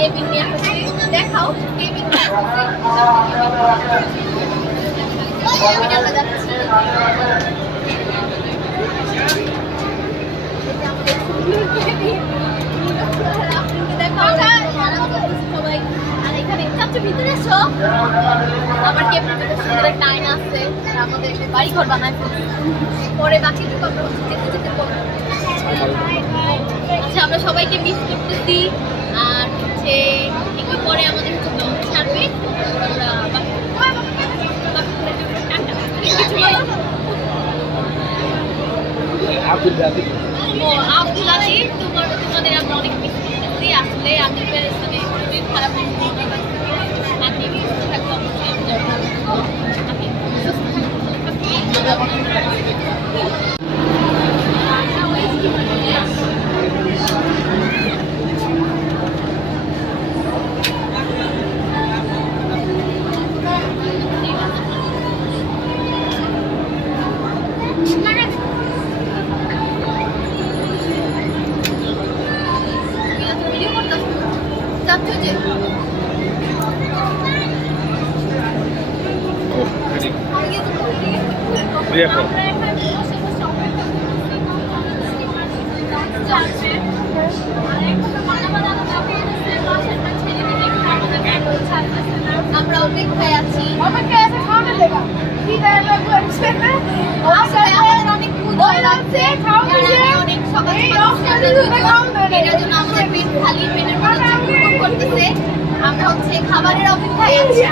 Cabin নিয়ে আসছি, দেখাও কেবিন নিয়ে আসছি। কেবিনে আমরা যাচ্ছি। সবাই আর এখানে সবচেয়ে ভিতরে এসো। আমার কেবিনে সুন্দর একটা আয়না আছে, আমাদের বাড়ি ঘর বানায় পরে বাকিটুকু আমরা যেতে যেতে করবো। আচ্ছা, আমরা সবাইকে মিস করতেছি। আর হচ্ছে একটু পরে আমাদের হচ্ছে দম ছাড়বে। আব্দুল আজিজ, তোমাদের আমরা অনেক মিস করতেছি। আসলে আদিবের মানে খুবই খারাপ আপনি সুস্থ থাকবো আমরা অপেক্ষায় আছি। অপেক্ষায় আছে খাওয়ানোর লেগা। কি দাঁড়ালো করছে না? আমাদের অনেক ক্ষুধা লাগছে, অনেক সকাল এটার জন্য আমাদের পেট খালি, পেটের মধ্যে খুব করতেছে। আমরা হচ্ছে খাবারের অপেক্ষায় আছি।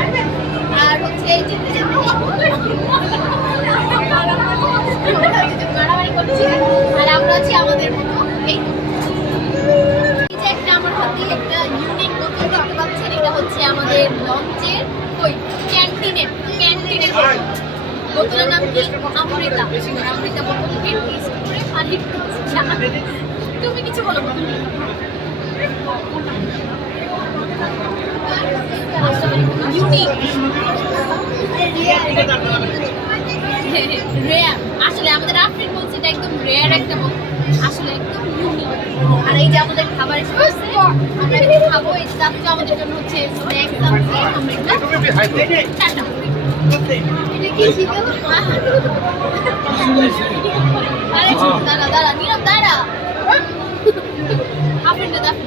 আর হচ্ছে যেতে যেতে মারামারি করছি। আর আমরা আছি আমাদের মতো। এই যে একটা আমার হাতে একটা ইউনিক বোতল দেখতে পাচ্ছেন, এটা হচ্ছে আমাদের লঞ্চের ওই ক্যান্টিনের বোতলের নাম কি? অমৃতা। অমৃতা বোতলকে টেস্ট করে পানি তুমি কিছু বলো। Unique rare. আসলে আমাদের আফ্রিন বলছে এটা একদম রেয়ার একটা বোতল, আসলে একদম ইউনিক। আর এই যে আমাদের খাবার এসে আমরা এটা খাবো। এই তাতে আমাদের জন্য হচ্ছে স্ন্যাক্স আছে। টাটা। এটা কি ছিল? আরে দাঁড়া দাঁড়া নীরব দাঁড়া। আফ্রিনটা দাঁড়া।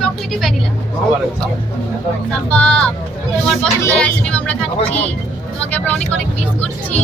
Chocolatey vanilla. তোমার পছন্দের আইসক্রিম আমরা খাচ্ছি। তোমাকে আমরা অনেক অনেক মিস করছি।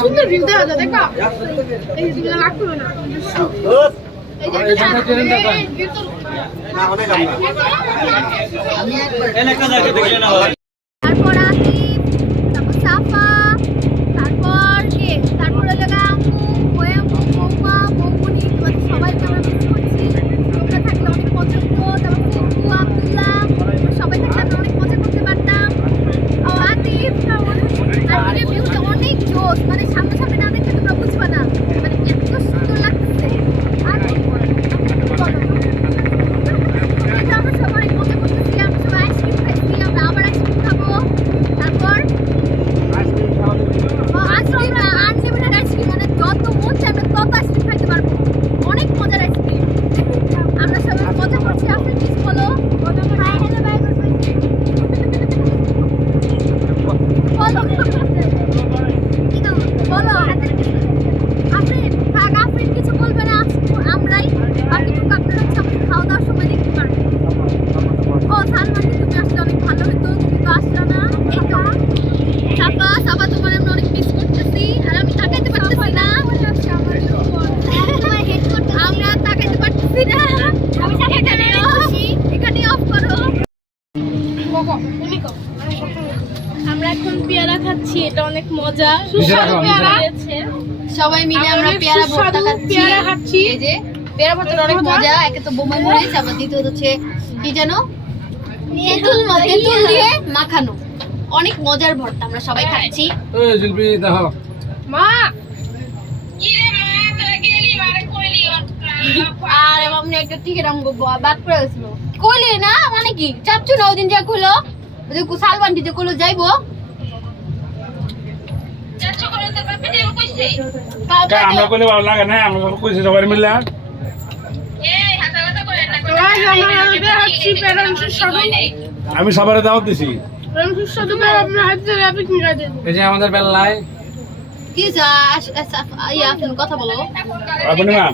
সুন্দর ভিউ দেখা যায়। দেখা এই যে লাগবে না তারপর আসি, তারপর সাফা, তারপর কে, তারপর বৌমা বৌমনি, তোমাদের সবাইকে আমরা মিস করছি। তোমরা থাকলে অনেক পছন্দ। তারপর ফুফু আব্দুল্লাহ, সবাই থাকলে আমরা অনেক মজা করতে পারতাম। আতিফ আর ভিউটা অনেক জোস, মানে সামনে সামনে না দেখলে তোমরা বুঝবা না, মানে এত সুন্দর লাগতেছে। আর বলো আফরিন থাক, আফরিন কিছু বলবে না, আমরাই বাকিটুকু আপনারা হচ্ছে আমাদের খাওয়া দাওয়ার সময় দেখতে পারবেন। ও সালমান, তুমি আসলে অনেক ভালো হতো, তুমি তো আসলে না। এই তো সাফা, সাফা তোমার আমরা অনেক মিস করতেছি, আর আমি তাকাইতে পারতেছি না, আমরা তাকাইতে পারতেছি না। আমি এখানে অফ করো। আমরা এখন পেয়ারা খাচ্ছি, এটা অনেক মজা। সবাই মিলে আমরা পেয়ারা ভর্তা খাচ্ছি। এই যে পেয়ারা ভর্তাটা অনেক মজা। একে তো বোমাই মরিচ, আবার দ্বিতীয় হচ্ছে কি জানো, তেঁতুল দিয়ে মাখানো, অনেক মজার ভর্তা। আমরা সবাই খাচ্ছি। এই জিলবি দেখো মা আর আমি একটা টিকেট আমগো বাদ করে গেছিল, কইলে না মানে কি চাপছু না ওদিন যা কইলো, ওই যে সালবান্টি যে কইলো যাইবো, আমরা কইলে ভালো লাগে না, আমরা সব কইছি সবাই মিলে। আমি সবারে দাওয়াত দিছি। এই যে আমাদের বেলায় কি যা ইয়া আপনি কথা বলো। আপনি না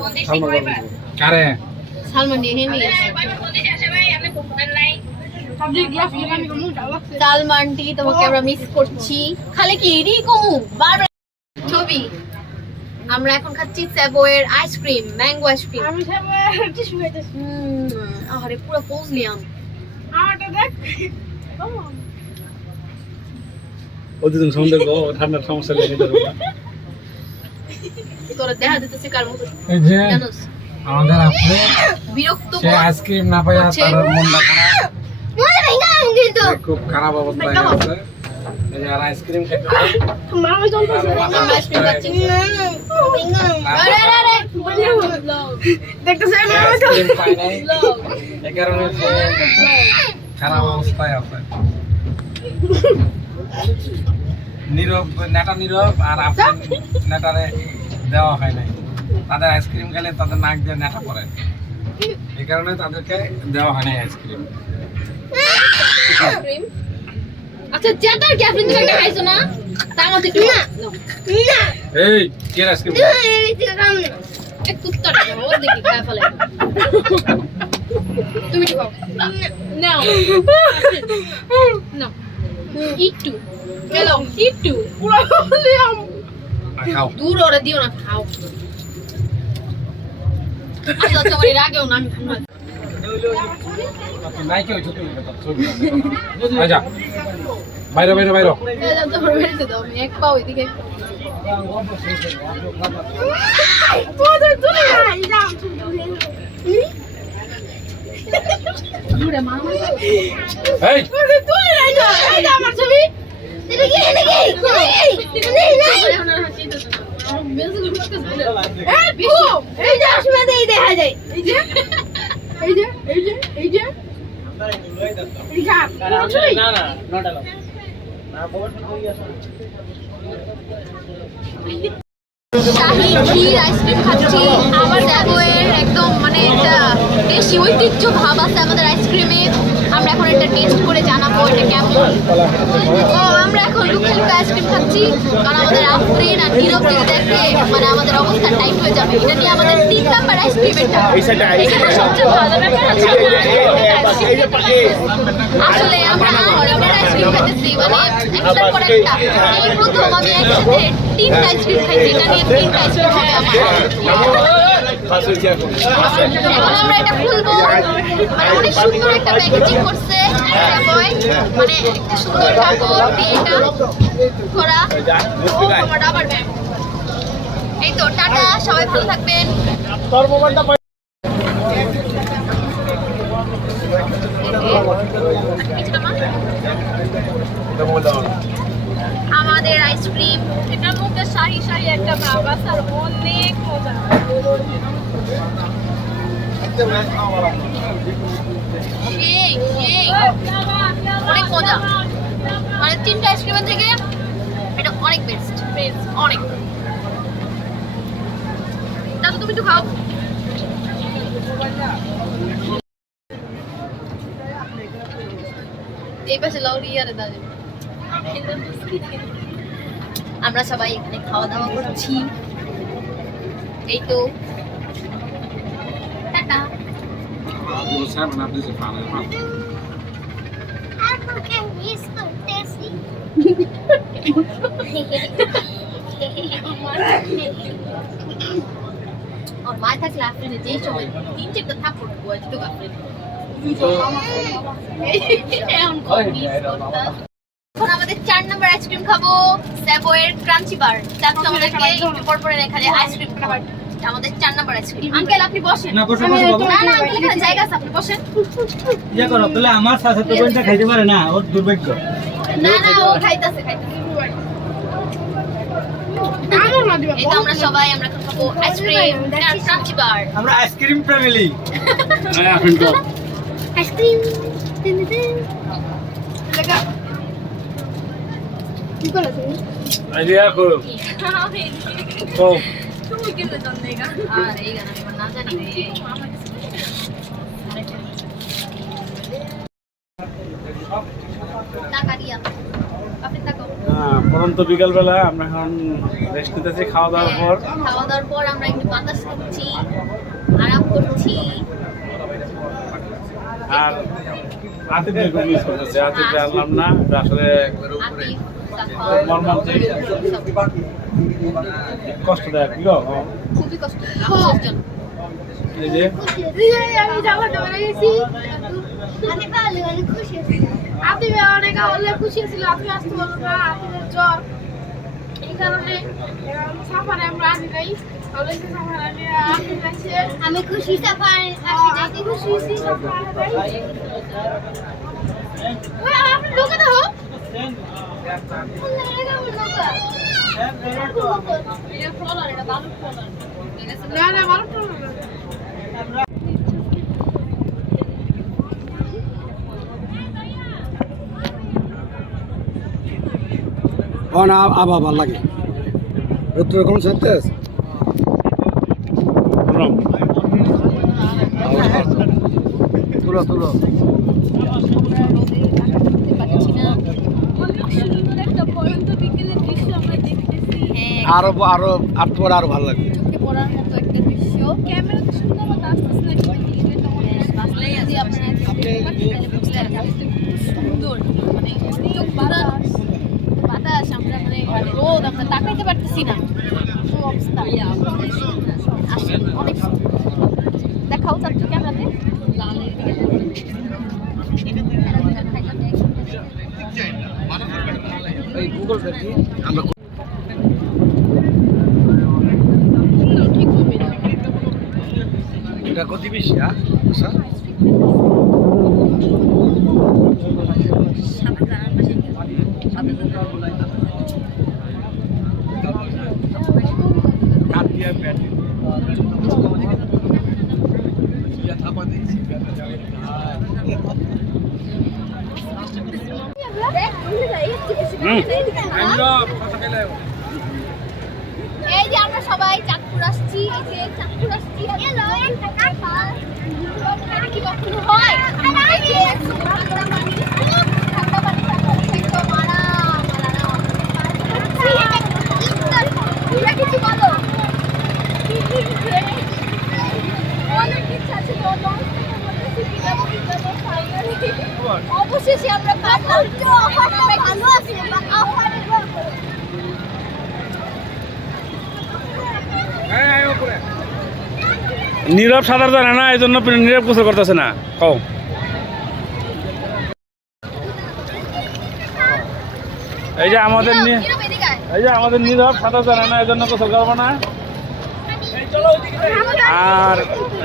কারে সালমান দিয়ে নিয়ে সালমানটি, তোমাকে আমরা মিস করছি। খালি কি এরই কমু বারবার ছবি। আমরা এখন খাচ্ছি সেভোয়ের আইসক্রিম, ম্যাঙ্গো আইসক্রিম। আমি টিস্যু খাইতেছি। আরে পুরো ফজলিয়াম। আমারটা দেখ। ওদিন সন্ধ্যে গো ঠান্ডার সমস্যা লেগে যাবে। তোরা দেখা দিতেছে কার মতো এই যে জানোস, আমাদের আপনি বিরক্ত সে আইসক্রিম না পাইয়া তার মনটা খারাপ, খুব খারাপ অবস্থায় আছে। এই যে আর আইসক্রিম খেতে মামা চলতেছে। আইসক্রিম খাচ্ছি। আরে দেখতেছ না মামা তো। আইসক্রিম পাই নাই, এই কারণে সে খারাপ অবস্থায় আছে। নীরব নেটা নীরব আর আপনি নেটারে দেওয়া হয় নাই। তাদের আইসক্রিম খেলে তাদের নাক দিয়ে নেটা পড়ে, এই কারণে তাদেরকে দেওয়া হয় নাই আইসক্রিম। আচ্ছা জেতার কি আপনি দুটো খাইছো না, তার মধ্যে একটু না এই কে আইসক্রিম এক কুত্তাটা ও দেখি খায় ফেলে। তুমি কি খাও নাও নাও একটু চলো একটু পুরো লিয়াম। খাও দূর ওরে দিও না, খাও। আচ্ছা তোমার এর আগেও না আমি খাবো। নাই কেউ ছবি আচ্ছা বাইরে বাইরে বাইরে তোমার বেরোতে দাও, আমি এক পাও এদিকে তোদের তুলে আই যাও। দূরে মা এই তোদের তুলে আই যাও। এই যে আমার ছবি। এটা কি এটা কি নেই এই যে আসমানেই দেখা যায়। এই যে এই যে এই যে এই যে এই যে না না নটা লাও না খবর কই আছে। শাহী ক্ষীর আইসক্রিম খাচ্ছি। আমার সেভোয়ের একদম মানে একটা দেশি ঐতিহ্য ভাব আছে আমাদের আইসক্রিমে। আমরা এখন এটা টেস্ট করে জানাবো এটা কেমন। ও আমরা এখন লুকে লুকে আইসক্রিম খাচ্ছি, কারণ আমাদের আফরিন আর নীরব যদি দেখে মানে আমাদের অবস্থা টাইট হয়ে যাবে। এটা নিয়ে আমাদের 3 নাম্বার আইসক্রিম। এটা সবচেয়ে ভালো ব্যাপার হচ্ছে আসলে আমরা অনেকবার আইসক্রিম খাইতেছি, মানে একটার পর একটা। এই প্রথম আমি একসাথে 3টা আইসক্রিম খাইছি। এটা নিয়ে 3টা আইসক্রিম হবে আমার। এখন আমরা এটা খুলবো, মানে অনেক সুন্দর একটা প্যাকেজিং করছে মানে একটা সুন্দর কাপড় দিয়ে এটা করা। ও আমার আবার ব্যাগ। এই তো টাটা, সবাই ভালো থাকবেন। আমাদের আইসক্রিম, এটার মধ্যে শাহি শাহি একটা ভাব আছে আর অনেক মজা। অনেক মজা, মানে 3টা আইসক্রিমের থেকে এটা অনেক বেস্ট, অনেক। দাদা তুমি একটু খাও। এই পাশে লাউরি আরে দাদা আমরা সবাই এখানে খাওয়া দাওয়া করছি। এই তো টাটা। और माय থাকলে আপনি যেই সময় 3-4টা থাপ্পড় বয় দিত আপনি এখন আমাদের 4 নম্বর আইসক্রিম খাবো স্যাভয়ের ক্রাঞ্চি বার। তারপর আমাদেরকে একটু পর পর এখানে আইসক্রিম খাবো। আমাদের 4 নম্বর আইসক্রিম। আঙ্কেল আপনি বসেন। না বসে বসে বাবু। না না আঙ্কেল এখানে জায়গা আছে আপনি বসেন। ইয়া করো তাহলে আমার সাথে তো কোনটা খাইতে পারে না, ওর দুর্ভাগ্য। না না ও খাইতাছে এই তো আমরা সবাই আমরা খাবো আইসক্রিম ক্রাঞ্চি বার। আমরা আইসক্রিম ফ্যামিলি। আইসক্রিম লাগা কি করছ তুমি? আইডিয়া করো তো তুমি কি জানো না? আর এই গান আমি না জানি রে। টাকা দিয়া আপনি টাকা পরন্ত বিকালবেলা আমরা এখন রেস্ট নিতেছি খাওয়া দাওয়ার পর। খাওয়া দাওয়ার পর আমরা একটু বাতাস খাচ্ছি, আরাম করছি। আর আতিফকে খুব মিস করতেছে। আতিফকে আনলাম না, এটা আসলে আতিফ, সাফর, মর্মান্তিক কষ্টদায়ক ছিল। খুবই কষ্ট কষ্টজনক। এই যে আমি জামাটা পরে গেছি। আমি ভালো অনেক খুশি আছি। আতিফ অনেক খুশি ছিল। আপনি আসতে বললো না, আতিফের জ্বর। এই কারণে সাফারে আমরা আনি নাই। আমি খুশি সাফার আসি যাইতে খুশি হইছি। ওই আপনি লোকে দাও না না ভালো না আবার ভালো লাগে রোদ্র কোন সাথেস তুলো তুলো আরো আরো আর পর আরো ভালো লাগবে পড়ার মতো একটা দৃশ্য। ক্যামেরা তো সুন্দর মতো আসতেছে না, আসলেই আছি আপনার সুন্দর মানে চোখ বাতাস আমরা মানে রোদ আমরা তাকাইতে পারতেছি না অবস্থা। অনেক দেখাও তার ক্যামেরাতে এই গুগলটা কি আমরা এটা কত বেশি স্যার এই যে আমরা সবাই চাঁদপুর আসছি। এই যে চাঁদপুর আসছি কি কখনো হয় এই যে ঠান্ডা পানি মারা কিছু বলো অনেক ইচ্ছা ছিল অবশেষে আমরা ভালো আছে নীরব সাঁতার জানে না, এই জন্য নীরব কিছু করতেছে না। কও এই যে আমাদের নীরব সাঁতার জানে না, এই জন্য কিছু করবো না। আর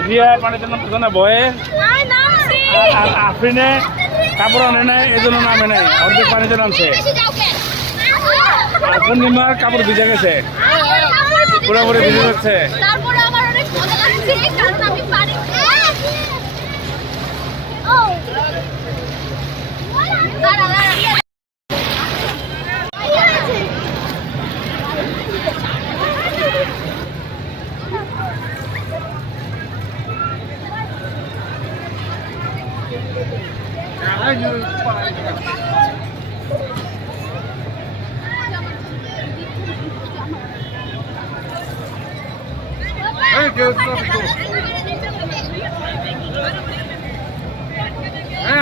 রিয়া পানির জন্য পিছনে বয়ে, আর আফরিনে কাপড় আনে নাই, এই জন্য নামে নাই, অর্ধেক পানিতে নামছে। আর পূর্ণিমার কাপড় ভিজে গেছে, পুরোপুরি ভিজে যাচ্ছে। তারপরে আমার অনেক মজা লাগছে কারণ আমি পানি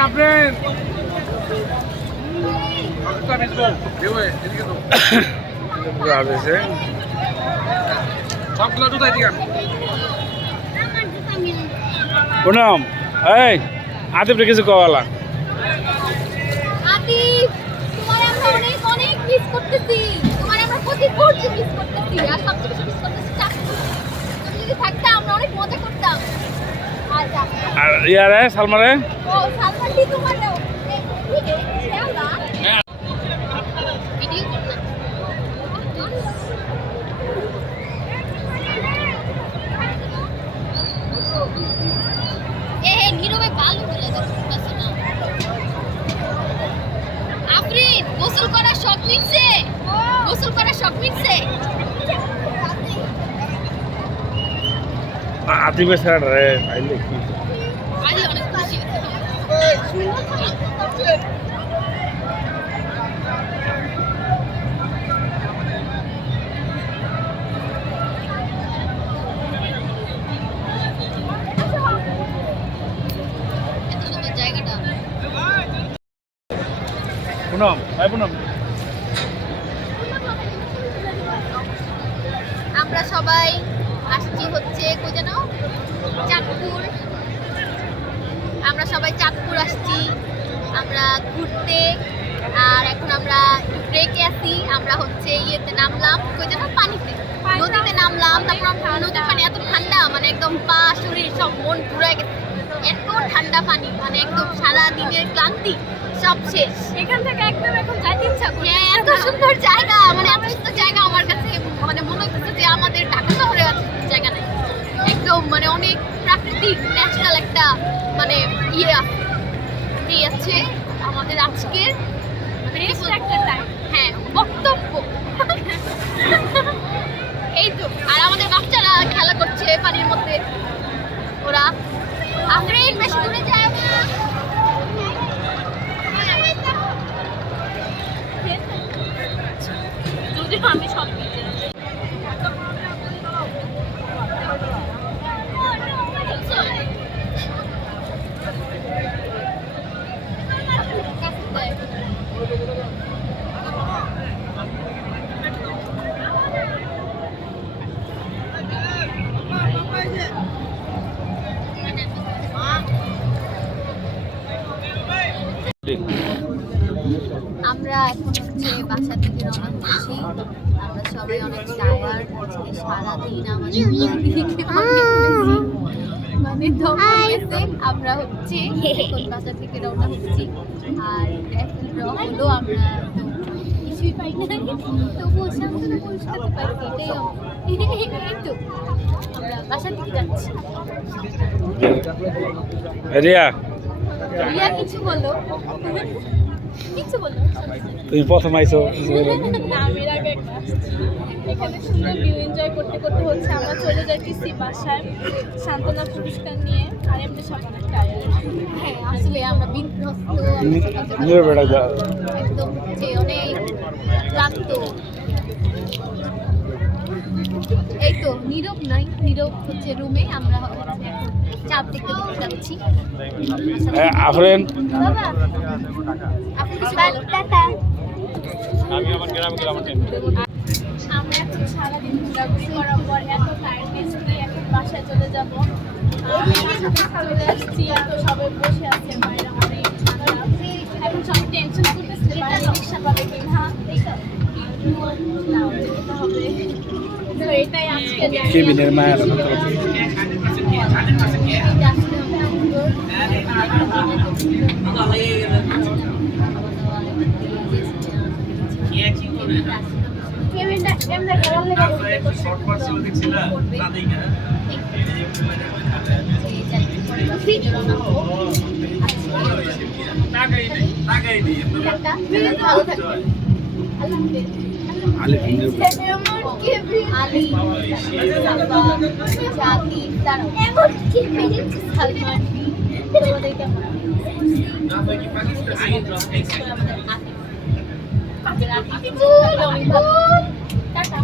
আপনি সবগুলো তো তাই দিকে প্রণাম এই আদিবরে কিছু কওয়ালা আতিফ, তোমারে আমরা অনেক অনেক মিস করতেছি। তোমারে আমরা প্রতি মুহূর্তে মিস করতেছি। আর সবচেয়ে বেশি মিস করতেছি চাকরি। তুমি যদি থাকতে আমরা অনেক মজা করতাম। আচ্ছা। আর ইয়ারে সালমারে ও সালমানটি তোমার দাও। এই রে, শেয়ালা। ভিডিও কর না। নীরবে বালু বলে যাচ্ছে না। আফরিন গোসল করার শখ মিটছে, গোসল করার শখ মিটছে। আদিবের স্যার রে আইলে কি আজ অনেক খুশি এত সুন্দর জায়গাটা। প্রণাম ভাই প্রণাম আমরা সবাই আসছি হচ্ছে কই যেন চাঁদপুর। আমরা সবাই চাঁদপুর আসছি আমরা ঘুরতে। আর এখন আমরা ব্রেকে আছি। আমরা হচ্ছে ইয়েতে নামলাম কই যেন পানিতে, নদীতে নামলাম। তারপর আমরা নদীর পানি এত ঠান্ডা, মানে একদম পা শরীর সব মন ঘুরে গেছে। এত ঠান্ডা পানি, মানে একদম সারা দিনের ক্লান্তি সব শেষ। এখান থেকে একদম এখন যাইতে ইচ্ছা করে। হ্যাঁ, এত সুন্দর জায়গা, মানে এত সুন্দর জায়গা আমার কাছে মানে মনে হচ্ছে যে আমাদের ঢাকা শহরে এত সুন্দর জায়গা নেই। একদম মানে অনেক প্রাকৃতিক ন্যাচারাল একটা মানে ইয়ে আছে আমাদের আজকের একটা টাইম। হ্যাঁ, বক্তব্য। এই তো, আর আমাদের বাচ্চারা খেলা করছে পানির মধ্যে। ওরা আফরিন বেশি দূরে যায় না। যদি আমি সব আমরা এখন হচ্ছে বাসা থেকে রওনা হচ্ছি। আমরা সবাই অনেক টায়ার্ড, আজকে সারাদিন আমাদের মানে দম হয়েছে। আমরা হচ্ছে এখন বাসা থেকে রওনা হচ্ছি। আর এখন হলো আমরা তো কিছুই পাই না, তবুও সান্ত্বনা পরিষ্কার পাইছি। এই তো আমরা বাসা থেকে যাচ্ছি। রিয়া রিয়া কিছু বলো, কিছু বলো। তুমি প্রথম আইছো না, আমি এর আগে একটা আসছি। এখানে সুন্দর ভিউ এনজয় করতে করতে হচ্ছে আমরা চলে যাচ্ছি বাসায় সান্ত্বনা পুরস্কার নিয়ে। আর এমনি সব অনেক টায়ার্ড। হ্যাঁ, আসলে আমরা বিধ্বস্ত, নিরবেড়া যা একদম হচ্ছে অনেক ক্লান্ত। এই তো নীরব নাই, নীরব হচ্ছে রুমে। আমরা হচ্ছে এখন চাপ দেখতে দেখতে যাচ্ছি। আফরিন বাবা আপনি কিছু বলো। টাটা। আমি আমার গ্রামে গেলাম আমরা এখন সারাদিন ঘোরাঘুরি করার পর এত টায়ার্ডনেস নিয়ে এখন বাসায় চলে যাবো। চলে আসছি, এত সবাই বসে আছে বাইরে অনেক ঠান্ডা। এখন সবাই টেনশন করতেছে বাইরে রিক্সা পাবে কিনা। যেতে হবে। তো এটাই আজকে কেবিনের মায়ের টাটা।